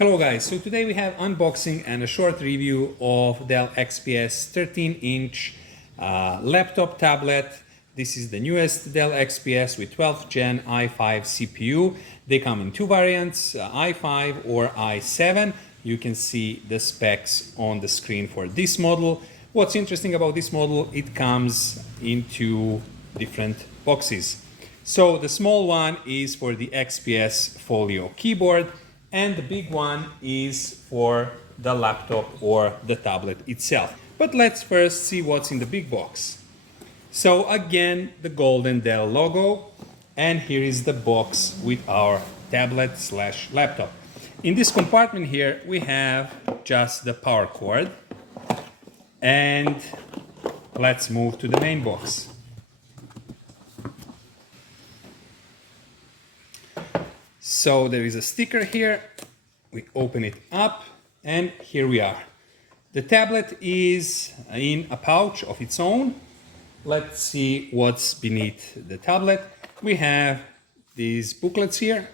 Hello guys, so today we have unboxing and a short review of Dell XPS 13-inch laptop tablet. This is the newest Dell XPS with 12th gen i5 CPU. They come in two variants, i5 or i7. You can see the specs on the screen for this model. What's interesting about this model, it comes into different boxes. So the small one is for the XPS Folio Keyboard, and the big one is for the laptop or the tablet itself. But let's first see what's in the big box. So again, the golden Dell logo, and here is the box with our tablet / laptop. In this compartment here, we have just the power cord, and let's move to the main box. So there is a sticker here, we open it up, and here we are. The tablet is in a pouch of its own. Let's see what's beneath the tablet. We have these booklets here,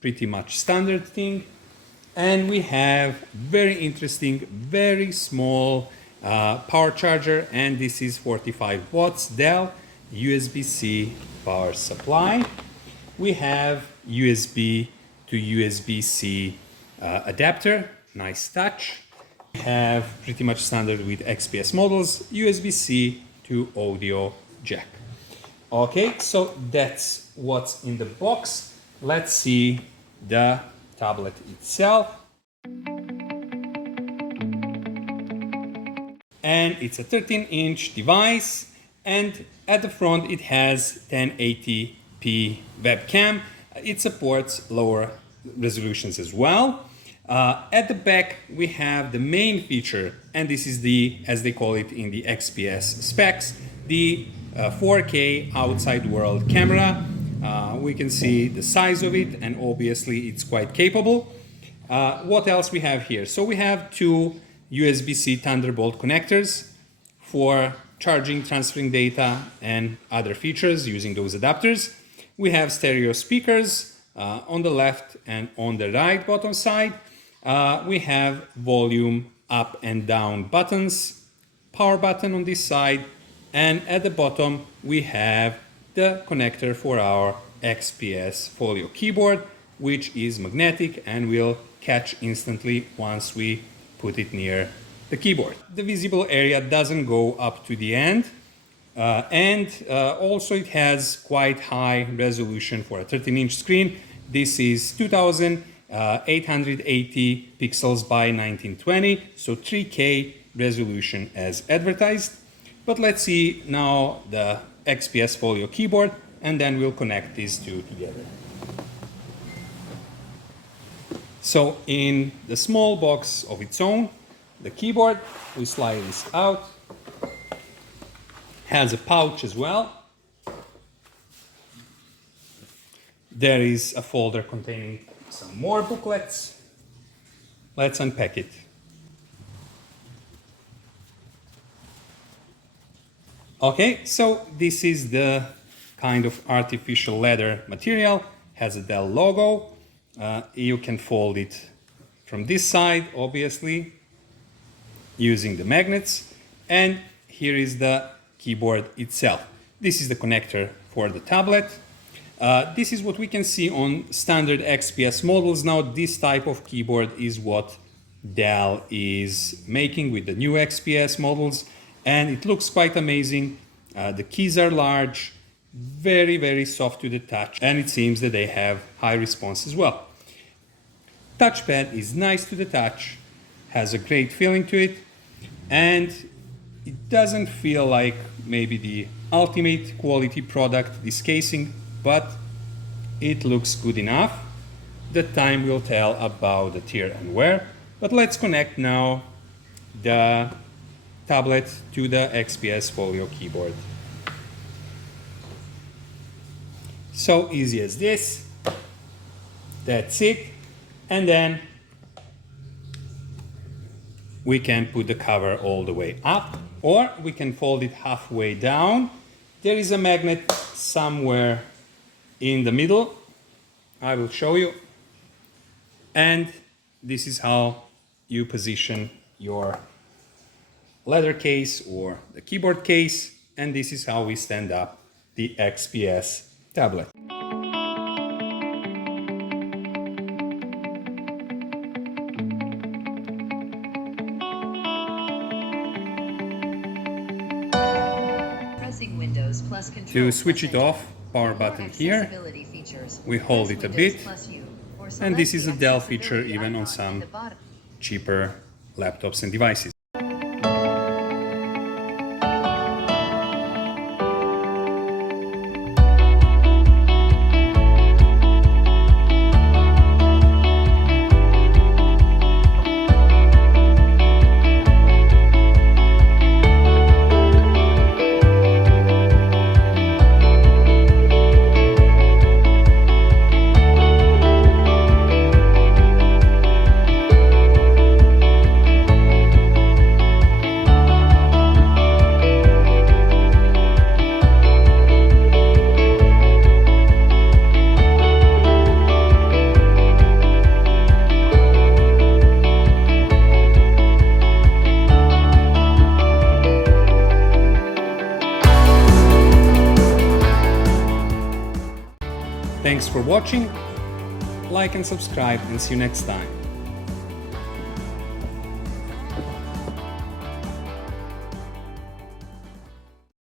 pretty much standard thing. And we have very interesting, very small power charger, and this is 45 watts Dell USB-C power supply. We have USB to USB-C adapter, nice touch. We have pretty much standard with XPS models, USB-C to audio jack. Okay, so that's what's in the box. Let's see the tablet itself. And it's a 13-inch device, and at the front it has 1080p webcam. It supports lower resolutions as well. At the back we have the main feature, and this is the, as they call it in the XPS specs, the 4K outside world camera. We can see the size of it, and obviously it's quite capable. What else we have here? So we have two USB-C Thunderbolt connectors for charging, transferring data, and other features using those adapters. We have stereo speakers on the left and on the right bottom side. We have volume up and down buttons, power button on this side, and at the bottom we have the connector for our XPS Folio Keyboard, which is magnetic and will catch instantly once we put it near the keyboard. The visible area doesn't go up to the end. Also it has quite high resolution for a 13-inch screen. This is 2880 pixels by 1920, so 3K resolution as advertised. But let's see now the XPS Folio Keyboard, and then we'll connect these two together. So in the small box of its own, the keyboard, we slide this out. Has a pouch as well. There is a folder containing some more booklets. Let's unpack it. Okay, so this is the kind of artificial leather material. Has a Dell logo. You can fold it from this side, obviously, using the magnets. And here is the keyboard itself. This is the connector for the tablet. This is what we can see on standard XPS models. Now this type of keyboard is what Dell is making with the new XPS models, and it looks quite amazing. The keys are large, very soft to the touch, and it seems that they have high response as well. Touchpad is nice to the touch, has a great feeling to it, and it doesn't feel like maybe the ultimate quality product, this casing, but it looks good enough. The time will tell about the tear and wear. But let's connect now the tablet to the XPS Folio Keyboard. So easy as this. That's it. And then we can put the cover all the way up, or we can fold it halfway down. There is a magnet somewhere in the middle. I will show you. And this is how you position your leather case or the keyboard case, and this is how we stand up the XPS tablet. Pressing Windows plus To Control switch it off, power button here, we hold it a bit, and this is a Dell feature even on some cheaper laptops and devices. Thanks for watching, like and subscribe, and see you next time.